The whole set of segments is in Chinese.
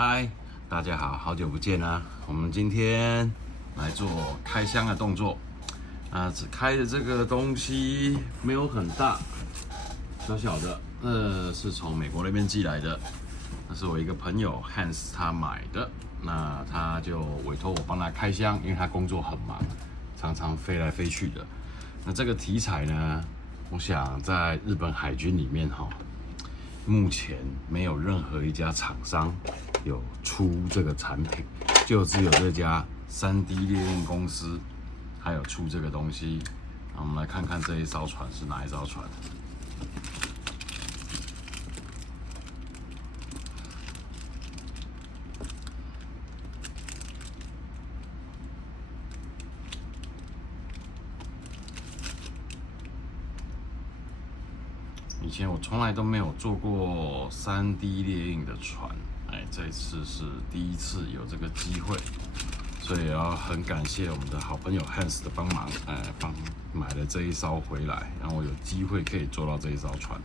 嗨，大家好，好久不见啊！我们今天来做开箱的动作。只开的这个东西没有很大，小小的，是从美国那边寄来的。那是我一个朋友 Hans 他买的，那他就委托我帮他开箱，因为他工作很忙，常常飞来飞去的。那这个题材呢，我想在日本海军里面目前没有任何一家厂商有出这个产品，就只有这家3D 列印公司还有出这个东西。那我们来看看这一艘船是哪一艘船。以前我从来都没有做过3D 列印的船，这一次是第一次有这个机会，所以要很感谢我们的好朋友 Hans 的帮忙，买了这一艘回来，让我有机会可以做到这一艘船。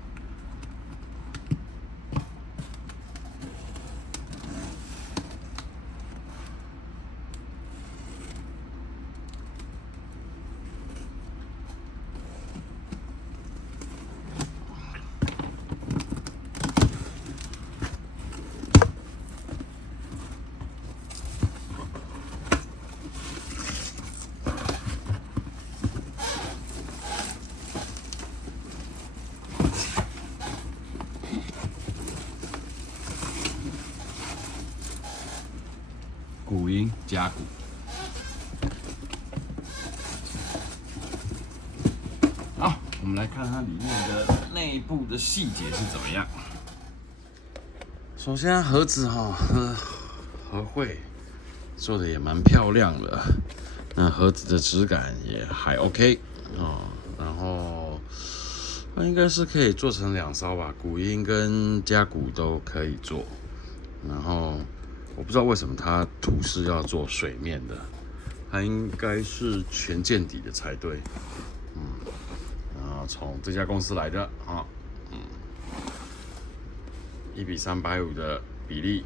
鼓音加鼓。好，我们来看它里面的内部的细节是怎么样。首先盒子和绘做的也蛮漂亮的，那盒子的质感也还 OK 然后它应该是可以做成2艘吧，鼓音跟加鼓都可以做。然后我不知道为什么它图是要做水面的，它应该是全舰底的才对。然后从这家公司来的1:350的比例。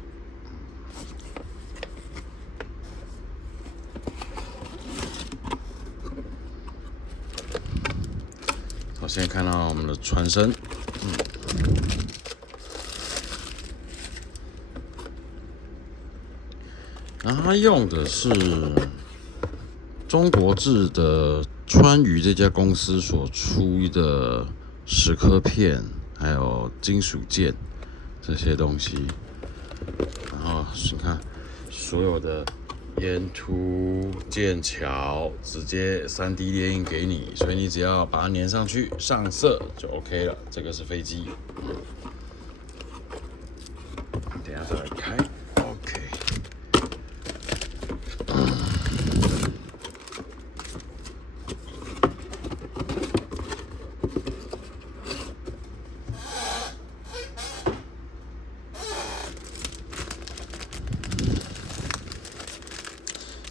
首先看到我们的船身，然后它用的是中国制的川渝这家公司所出的蚀刻片，还有金属件这些东西。然后你看，所有的沿途剑桥直接3D 列印给你，所以你只要把它粘上去上色就 OK 了。这个是飞机，等一下再来开。OK，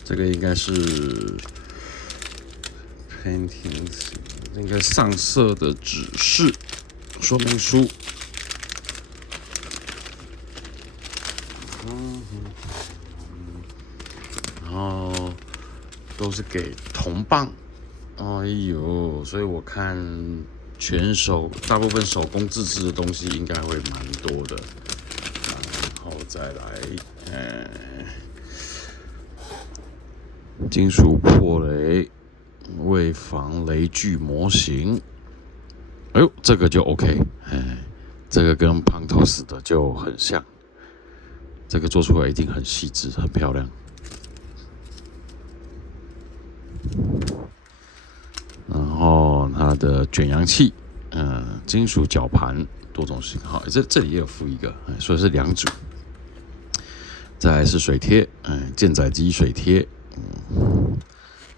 这个应该是 painting， 应该上色的指示说明书。然后都是给铜棒，哎呦，所以我看大部分手工自制的东西应该会蛮多的。然后再来，金属破雷，为防雷具模型。哎呦，这个就 OK，这个跟胖头死的就很像，这个做出来一定很细致，很漂亮。然后它的卷扬器，金属绞盘，多种型号，这里也有附一个，所以是2组。再来是水贴，舰载机水贴，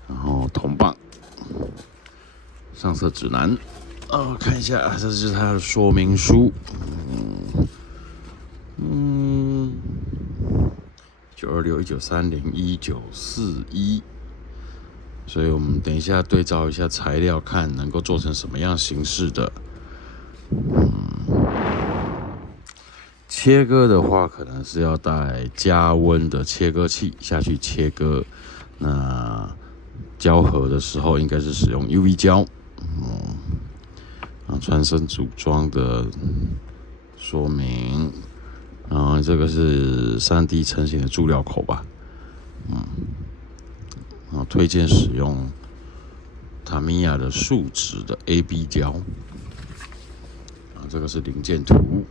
然后铜棒，上色指南，看一下，这就是它的说明书，1926、1930、1941，所以我们等一下对照一下材料，看能够做成什么样形式的。切割的话，可能是要带加温的切割器下去切割。那胶合的时候，应该是使用 UV 胶。船身组装的说明。这个是3D 成型的注料口吧。推荐使用塔米亚的树脂的 AB 胶。这个是零件图。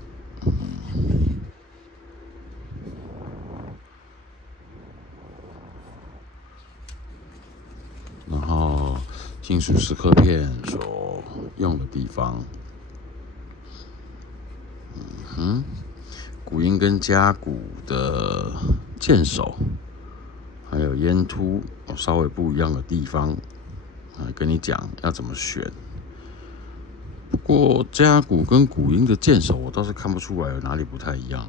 然后金属蚀刻片所用的地方。鼓音跟夹鼓的键手，还有烟突稍微不一样的地方，跟你讲要怎么选。不过夹鼓跟鼓音的键手，我倒是看不出来有哪里不太一样。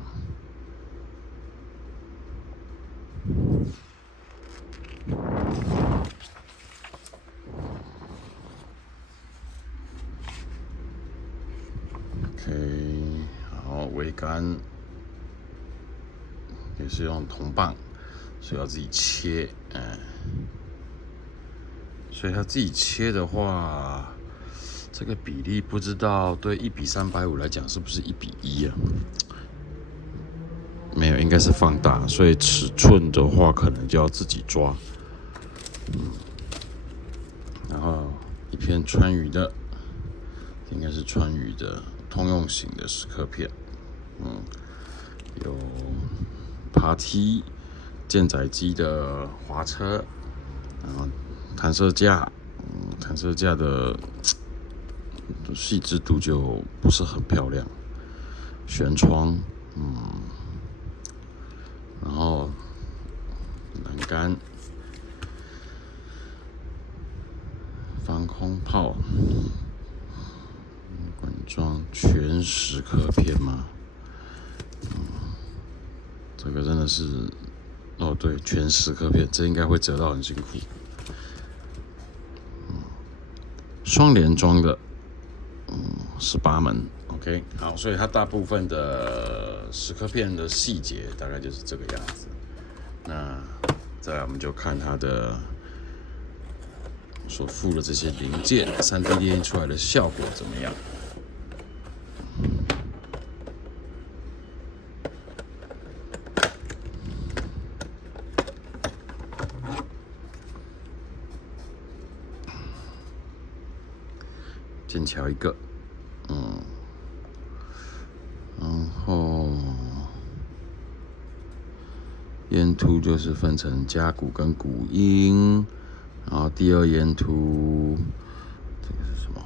OK， 好，桅杆也是用铜棒，所以要自己切。所以他自己切的话，这个比例不知道对1:350来讲是不是1:1啊？没有，应该是放大，所以尺寸的话可能就要自己抓。然后一片川渝的，应该是川渝的通用型的蚀刻片。有爬梯、舰载机的滑车，然后弹射架，弹射架的细致度就不是很漂亮。舷窗，然后栏杆、防空炮、管装全蚀刻片吗？这个真的是，对，全蚀刻片，这应该会折到很辛苦。双联装的，18门 ，OK， 好，所以它大部分的蚀刻片的细节大概就是这个样子。那再来我们就看它的所附的这些零件，3D 列印出来的效果怎么样？剑桥一个，然后烟突就是分成夹鼓跟鼓音，然后第二烟突，这个是什么？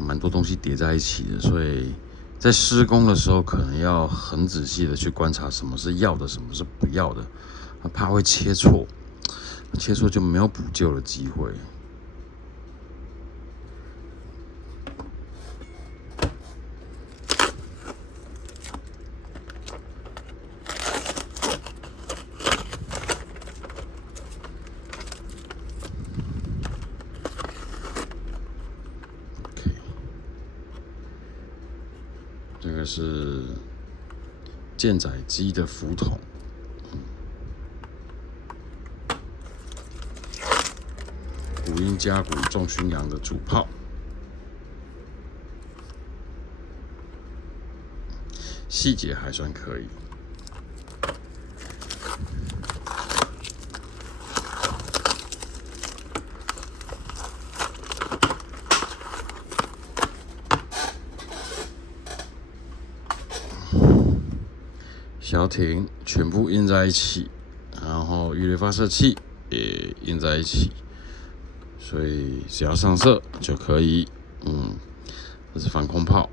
蛮多东西叠在一起的，所以在施工的时候可能要很仔细的去观察什么是要的，什么是不要的，怕会切错，切错就没有补救的机会。这个是舰载机的浮筒，鼓音夹鼓重巡洋的主炮，细节还算可以。小艇全部印在一起，然后鱼雷发射器也印在一起，所以只要上色就可以。这是防空炮。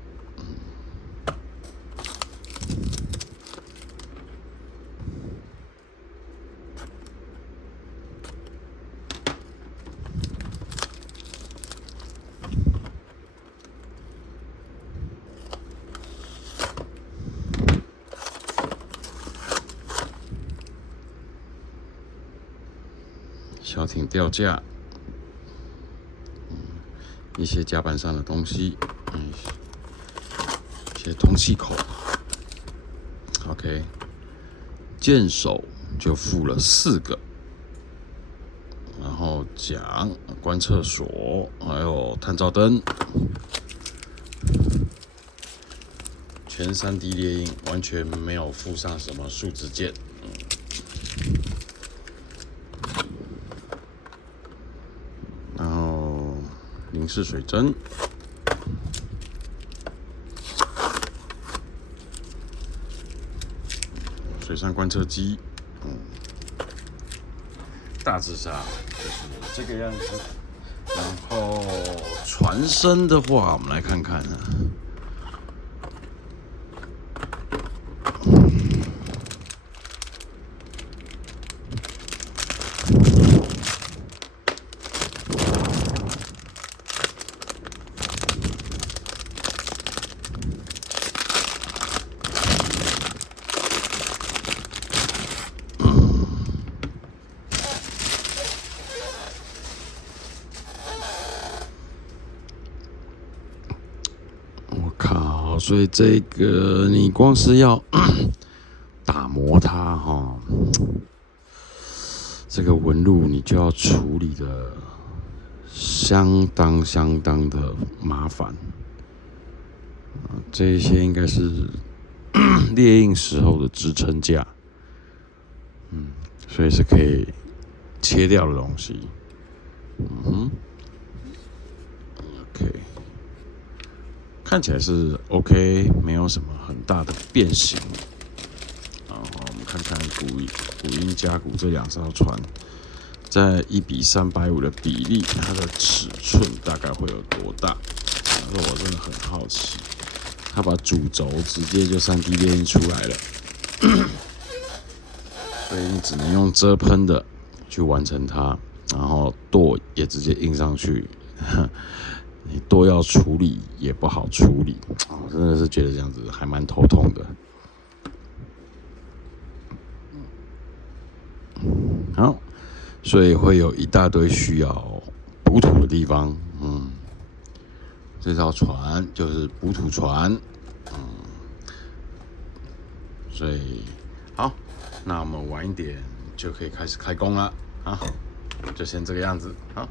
小艇吊架，一些甲板上的东西，一些通气口。OK， 箭手就附了4个，然后桨、观测所，还有探照灯，全3D 列印，完全没有附上什么树脂件。然后凝式水针，水上观测机，大致上就是这个样子。然后船身的话，我们来看看啊。我靠！所以这个你光是要打磨它哈，这个纹路你就要处理的相当的麻烦。这一些应该是列印时候的支撑架，所以是可以切掉的东西。OK， 看起来是 OK， 没有什么很大的变形。然后我们看看古英加古这2艘船，在1:350的比例，它的尺寸大概会有多大？这我真的很好奇。它把主轴直接就3D 列印出来了，所以你只能用遮喷的去完成它，然后舵也直接印上去。你舵要处理也不好处理，我真的是觉得这样子还蛮头痛的。好，所以会有一大堆需要补土的地方。这艘船就是补土船。所以好，那我们晚一点就可以开始开工了。好，就先这个样子。好。